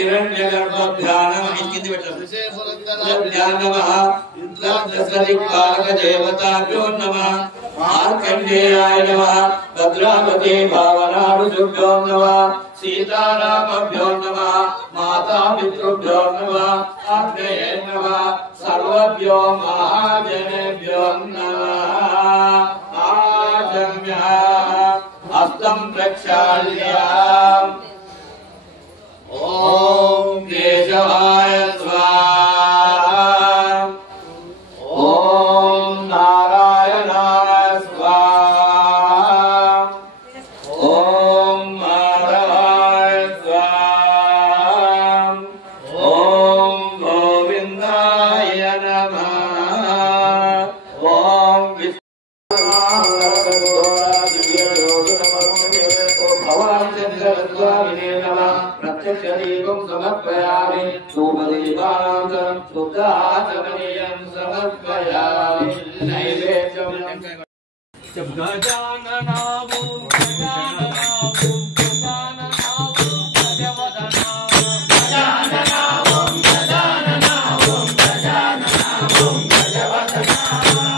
हिरण्यगर्भध्यानम् नमः इंद्रदिक्पालकदेवताभ्यो नमः मार्कण्डेयाय नमः भद्रावती भावनारुभ्यो नमः सीतारामभ्यो नमः मातापितृभ्यो नमः आग्नेये नमः सर्वभ्यो महाजनेभ्यो नमः आजम्य हस्तं प्रक्षाल्य ओम केशवाय स्वाहा ओम नारायणाय स्वाहा ओम माधवाय स्वाहा ओम गोविंदाय नमः ओम प्रत्यक्षदीपं समर्पयामि धूपदीपानन्तरं शुद्धाचमनीयं समर्पयामि नैवेद्यं गजाननामो गजाननामो गजाननामो गजवदनामो गजाननामो गजाननामो गजाननामो गजवदनामो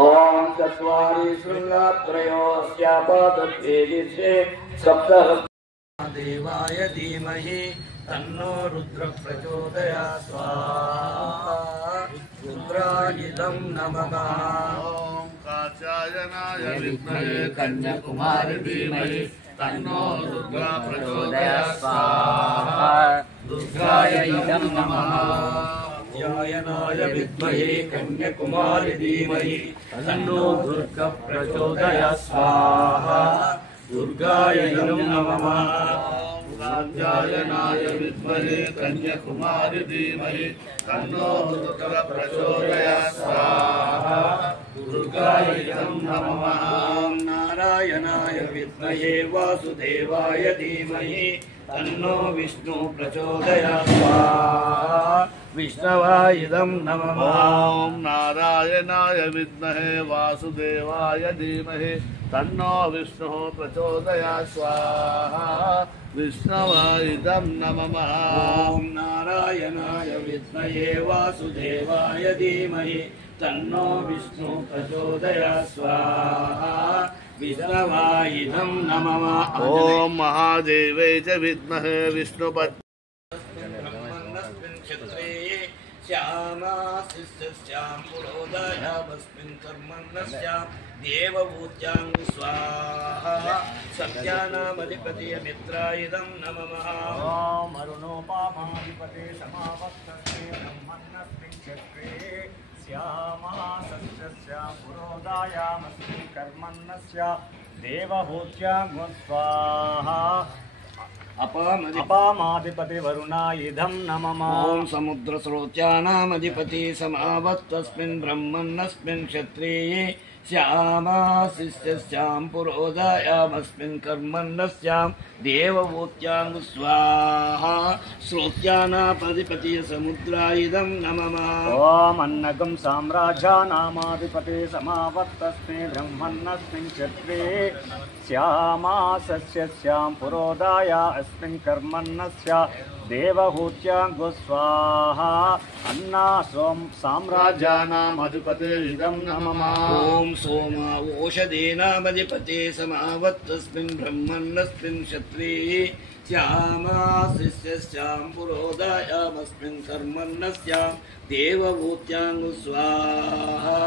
ओम चत्वारि शृंगात्रयोस्यापादभेदिषे सप्तः देवाय धीमहि तन्नो रुद्र प्रचोदयात् स्वाहा। रुद्रायिदं नमः। ॐ कात्यायनाय विद्महे कन्याकुमारी धीमहि तन्नो दुर्गा प्रचोदयात् स्वाहा दुर्गाय इदं नमः। कात्यायनाय विद्महे कन्याकुमारी धीमहि तन्नो दुर्गा प्रचोदयात् स्वाहा दुर्गाय इदं नमः। कात्यायनाय विद्महे कन्याकुमारी धीमहि तन्नो दुर्गा प्रचोदयात् स्वाहा दुर्गाय इदं नमः। नारायणाय विद्महे वासुदेवाय धीमहि तन्नो विष्णु प्रचोदयात् स्वाहा विष्णवाय इदं नमः। ॐ नारायणाय विद्महे वासुदेवाय धीमहि तन्नो विष्णुः प्रचोदयात् स्वाहा विष्णवाय इदं नमः। ॐ नारायणाय विद्महे वासुदेवाय धीमहि तन्नो विष्णु प्रचोदयात् स्वाहा विष्णवाय इदं नमः। ॐ महादेवे च विद्महे विष्णुपत्न्यै श्यामाशिष्यस्यां पुरोदयामस्मिन् कर्मण्यस्यां देवभूत्यां स्वाहा सत्यानामधिपतियमित्रायिदं नमः। ॐ अरुणोपामाधिपते समावत्तस्ते ब्रह्मण्यस्मिन् चक्रे श्यामासस्यस्यां पुरोदायामस्मिन् कर्मण्यस्य देवहूत्यां स्वाहा अपामाधिपति वरुणायुधं नमः। ॐ समुद्रस्रोत्यानामधिपति समावत्तस्मिन् ब्रह्मण्यस्मिन् क्षत्रिये श्यामाशिष्यस्यां पुरोदयामस्मिन् कर्मण्यस्यां देवभूत्यां स्वाहा श्रोत्यानामधिपति समुद्रायुधं नमः। ॐ अन्नगं साम्राज्यानामाधिपते समावत्तस्ते ब्रह्मण्यस्मिन् क्षत्रिये श्यामासस्यस्यां पुरोदाया अस्मिन् कर्मण्यस्य देवहूत्यां स्वाहा अन्ना सोम साम्राज्यानाम् अधिपते इदं नमः। ॐ सोमा ओषधीनामधिपते समावत्तस्मिन् ब्रह्मण्यस्मिन् क्षत्रिये श्यामाशिष्यस्यां पुरोदयामस्मिन् कर्मण्यस्यां देवभूत्यां स्वाहा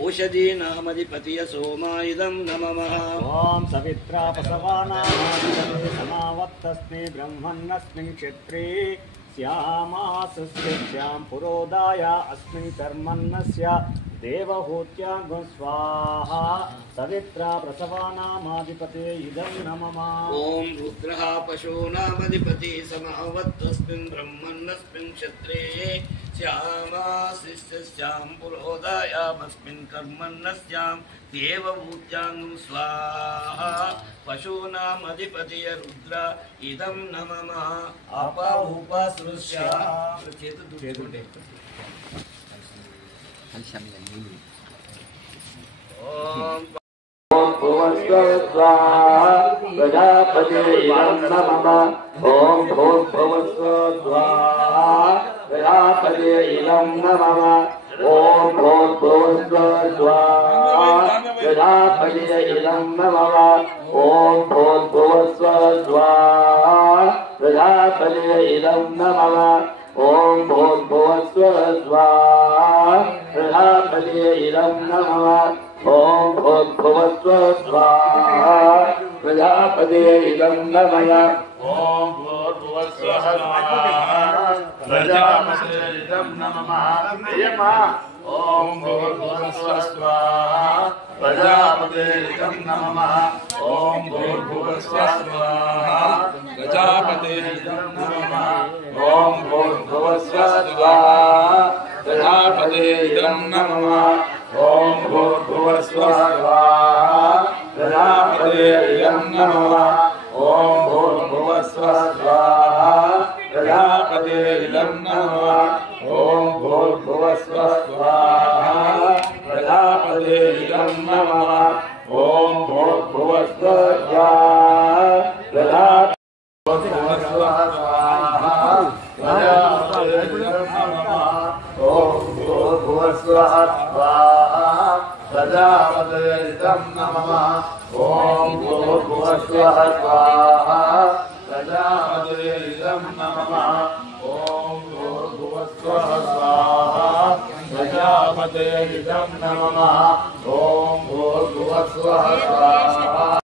ओषधीनामधिपतिय सोमायुधं नमः। ॐ सवित्रापसवानामाधिपते समावत्तस्ते ब्रह्मण्यस्मिन् क्षेत्रे श्यामासस्यस्यां पुरोदाया अस्मिन् कर्मण्यस्य देवहूत्यां स्वाहा सवित्रा प्रसवानामाधिपते इदं नमः। ॐ रुद्रः पशूनामधिपति समावत्तस्मिन् ब्रह्मण्यस्मिन् क्षत्रिये श्यामाशिष्यस्यां पुरोदयामस्मिन् कर्मण्यस्यां देवभूत्यां स्वाहा पशूनामधिपतिय रुद्र इदं नमः। अपसृष्य प्रजापते इदं नमः। ॐ भूर्भुवस्सुः प्रजापते इदं नमः। ॐ भूर्भुवस्सुः प्रजापते इदं नमः। ॐ भूर्भुवस्सुः प्रजापते इदं नमः। ॐ भूर्भुवस्सुः प्रजापते इदं नमः। ॐ भूर्भुवस्सुः प्रजापते इदं नमः। ॐ भूर्भुवस्सुः प्रजापते इदं नमः। ॐ भूर्भुवस्सुः प्रजापते इदं नमः। ॐ भूर्भुवस्सुः प्रजापते इदं नमः। ॐ भूर्भुवस्सुः प्रजापते इदं नमः। ॐ भूर्भुवस्सुः प्रजापते इदं नमः। ॐ भूर्भुवस्सुः प्रजापते इदं नमः। ॐ भूर्भुवस्सुः प्रजापते इदं नमः। ॐ भूर्भुवस्सुः प्रजापते इदं नमः। ॐ भूर्भुवस्सुः प्रजापते इदं नमः। ॐ भूर्भुवस्सुः प्रजापते इदं नमः ॐ भूर्भुवस्वः स्वाहा